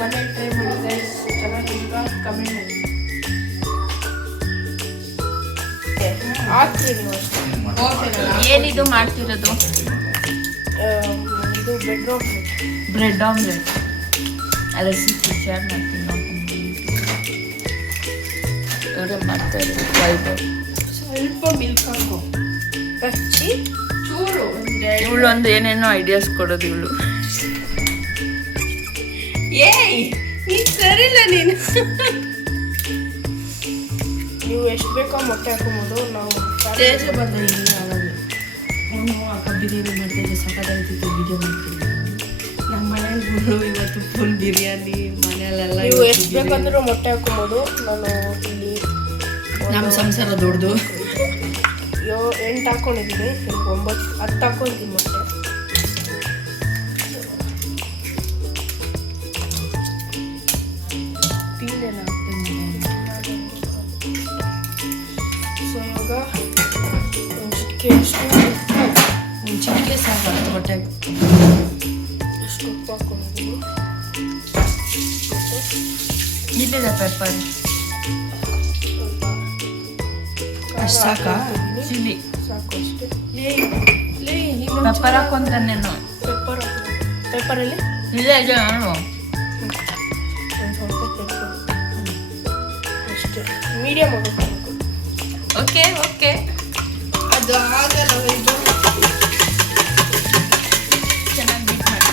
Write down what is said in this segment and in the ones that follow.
ಮನೇಲಿ ಟ್ರೈ ಮಾಡಿ ಗೈಸ್, ಚೆನ್ನಾಗಿಲ್ಲ ಕಮೆಂಟ್ ಮಾಡಿ ಹಾಕ್ರಿ ನೀವು ಅಷ್ಟೇ. ಏನಿದು ಮಾಡ್ತಿರೋದು? ಇದು ಬ್ರೆಡ್ ಆಮ್ಲೆಟ್ ರೆಸಿಪಿ ಶೇರ್ ಮಾಡ್ತೀನಿ ಇವರೇ ಮಾಡ್ತಾರೆ. ಸ್ವಲ್ಪ ಮಿಲ್ಕ್ ಹಾಕು, ಕಚ್ಚಿ ಚೂರು. ಇವಳು ಒಂದು ಏನೇನೋ ಐಡಿಯಾಸ್ ಕೊಡೋದು ಇವಳು. ಏಯ್ ನೀನು ಸರಿಲ್ಲ ನೀನು. ನೀವು ಎಷ್ಟು ಬೇಕೋ ಮೊಟ್ಟೆ ಹಾಕೋಬೋದು. ನಾವು ತೇಜ ಬಂದರೆ ಆಗೋದು ಅವನು ಅಕ್ಕ ಬಿರಿಯಾನಿ ಮಾಡ್ತಿದ್ದೆ, ಸಖತ್ತಾಗ್ತಿತ್ತು ವಿಡಿಯೋ ಮಾಡ್ತಿದ್ದೆ. ನಮ್ಮ ಮನೇಲಿ ಇವತ್ತು ಫುಲ್ ಬಿರಿಯಾನಿ ಮನೆಯಲ್ಲೆಲ್ಲ. ನೀವು ಎಷ್ಟು ಬೇಕಂದ್ರೂ ಮೊಟ್ಟೆ ಹಾಕೋಬೋದು. ನಾನು ಇಲ್ಲಿ ನಮ್ಮ ಸಂಸಾರ ದೊಡ್ಡದು 8 ಹಾಕೊಂಡಿದ್ದೀನಿ, 9 10 ಹಾಕೊಳ್ತೀನಿ ಮೊಟ್ಟೆ. ಟೀಲೆಲ್ಲ ಹಾಕ್ತೀನಿ. ಸೊ ಇವಾಗ ಒಂದು ಚಿಟಿಕೆ ಸಾಕು ಅಷ್ಟು ಹೊಟ್ಟೆಗೆ. ಎಷ್ಟು ಉಪ್ಪು ಹಾಕೊಂಡಿದ್ದೀನಿ. ಇಲ್ಲಿದೆ ಪೆಪ್ಪರ್. ಅಷ್ಟು ಸಾಕಾ? ಚಿಲ್ಲಿ ಸಾಕು ಅಷ್ಟೇ. ಪೆಪ್ಪರ್ ಹಾಕೊಂತಾನೇನು? ಪೆಪ್ಪರಲ್ಲಿ ಇದೆ ಇದೆ ನಾನು ಒಂದು ಸ್ವಲ್ಪ ಪೆಪ್ಪರ್ ಅಷ್ಟೇ. ಮೀಡಿಯಮ್ ಆಗಬೇಕು. Okay okay. ಅದು ಆಗಲ್ಲ ಇದು. ಚೆನ್ನಾಗಿ ಬೀಟ್ ಮಾಡಿ.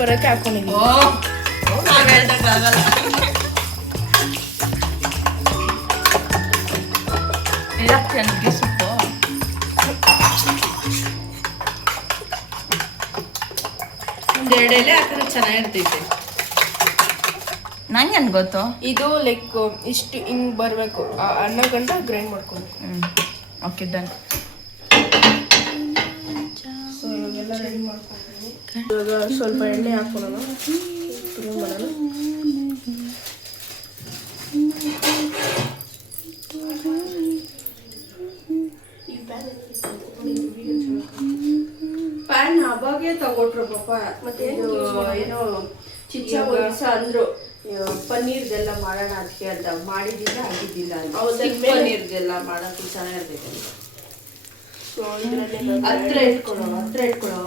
ಬರೋಕ್ಕೆ ಹಾಕೊಂಡಿದ್ದೀನಿ. ಇದಕ್ಕೆ ನುಗ್ಗೆ ಸೊಪ್ಪು. ಒಂದು 2 ಎಲೆ ಹಾಕಿದ್ರೆ ಚೆನ್ನಾಗಿರ್ತೈತೆ. ನಂಗೆ ಏನು ಗೊತ್ತು? ಇದು ಲೈಕ್ ಇಷ್ಟು ಹಿಂಗೆ ಬರಬೇಕು. ಅನ್ನ ಗಂಟ ಗ್ರೈಂಡ್ ಮಾಡ್ಕೊಬೇಕು. Okay done. ಸೊ ಇವಾಗೆಲ್ಲ ರೆಡಿ ಮಾಡ್ಕೊಂಡಿದ್ದೀನಿ. ಇವಾಗ ಸ್ವಲ್ಪ ಎಣ್ಣೆ ಹಾಕೊಳ್ಳೋಣ. ಮಾಡೋಣ. ಪ್ಯಾನ್ ಅವಾಗೇ ತಗೊಟ್ರು ಪಾಪ. ಮತ್ತೆ ಏನೋ ಚಿಚ್ಚ ದಿವಸ ಅಂದ್ರು ಪನ್ನೀರ್ದೆಲ್ಲ ಮಾಡೋಣ ಅದಕ್ಕೆ ಅಂತ. ಮಾಡಿದ್ದಿಲ್ಲ ಆಗಿದ್ದಿಲ್ಲ ಪನ್ನೀರ್ದೆಲ್ಲ ಮಾಡೋಕ್ಕೆ ಚೆನ್ನಾಗಿರ್ತೈತೆ. ಹತ್ರ ಇಟ್ಕೊಳ್ಳೋ.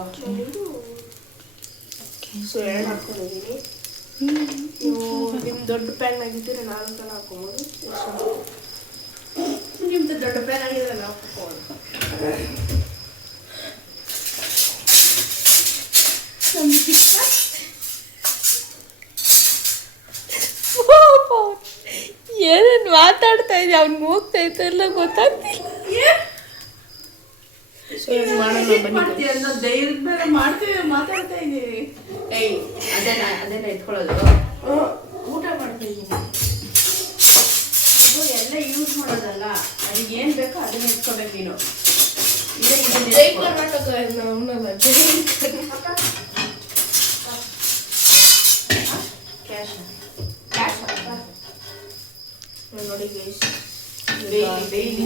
ಸೊ ಎಣ್ಣೆ ಹಾಕೊಂಡಿದ್ದೀನಿ. ನೀವು ನಿಮ್ಮ ದೊಡ್ಡ ಪ್ಯಾನ್ ಆಗಿದ್ದರೆ 4 ಹಾಕೋಬೋದು. ನಿಮ್ದು ದೊಡ್ಡ ಪ್ಯಾನ್ ಆಗಿದ್ರೆ ನಾವು ಹಾಕೋಬೋದು. ಏನೇನು ಮಾತಾಡ್ತಾ ಇದ್ದೆ, ಅವ್ನಿಗೆ ಹೋಗ್ತಾ ಇತ್ತು ಎಲ್ಲ ಗೊತ್ತಾಗ್ತಿಲ್ಲ. ಸೊ ಏನು ಮಾಡೋಣ ಬನ್ನಿ. ಧೈರ್ಯದ ಮೇಲೆ ಮಾಡ್ತೀವಿ, ಮಾತಾಡ್ತಾ ಇದ್ದೀವಿ. ಏಯ್ ಅದೆಲ್ಲ ಇಟ್ಕೊಳ್ಳೋದು. ಊಟ ಮಾಡ್ತಾ ಇದ್ದೀನಿ. ಇದು ಎಲ್ಲ ಯೂಸ್ ಮಾಡೋದಲ್ಲ, ಅದಕ್ಕೆ ಏನು ಬೇಕೋ ಅದನ್ನ ಇಟ್ಕೋಬೇಕು ನೀನು. ಜೈ ಕರ್ನಾಟಕ ನಮ್ಮಲ್ಲ. ಕ್ಯಾಶ್ ನೋಡಿ ಗೈಸ್,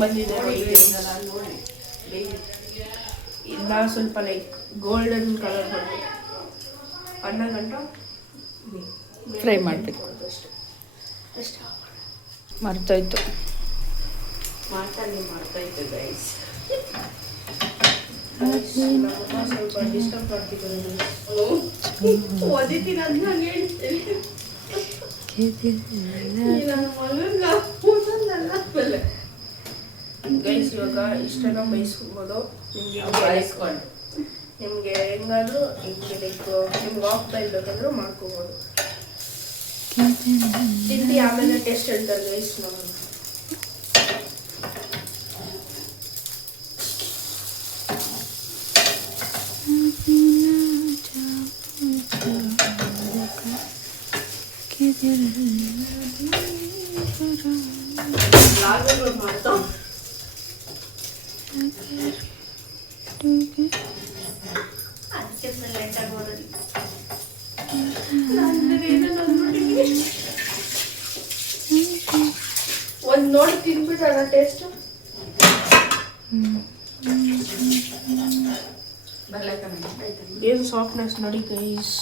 ಬಂದಿದೆ ನೋಡಿ. ಇಲ್ಲ ಸ್ವಲ್ಪ ಲೈಕ್ ಗೋಲ್ಡನ್ ಕಲರ್ ಬರಬೇಕು. ಅನ್ನ ಗಂಟ ಫ್ರೈ ಮಾಡಬೇಕು. ಮರ್ತೋಯ್ತು. ಮಾಡ್ತಾ ಇತ್ತು ಗೈಸ್. ಸ್ವಲ್ಪ ಡಿಸ್ಟರ್ಬ್ ಮಾಡ್ತಿದ್ದಾರೆ. ಓದಿತೀನಿ ಅದನ್ನ ಹೇಳ್ತೇನೆ. ಗೈಸ್ ಇವಾಗ ಇಷ್ಟೆಲ್ಲ ಬೇಯಿಸ್ಕೊಬೋದು. ನಿಮಗೆ ಹೆಂಗಾದ್ರೂ ಹಿಂಗೆ ಲೈಕ್ ನಿಮ್ಗೆ ಆಗ್ತಾ ಇರ್ಬೇಕಂದ್ರೂ ಮಾಡ್ಕೋಬೋದು. ತಿಂದು ಆಮೇಲೆ ಟೇಸ್ಟ್ ಹೇಳ್ತಾರೆ ಗೈಸ್. ನಾವು ಮಾಡ್ತಾ ಅದಕ್ಕೆ ಲೇಟಾಗಿ ಓದೋದು. ಒಂದು ನೋಡಿ ತಿನ್ಬಿಟ್ಟಣ ಟೇಸ್ಟ್. ಏನು ಸಾಫ್ಟ್ನೆಸ್ ನೋಡಿ ಗೈಸ್.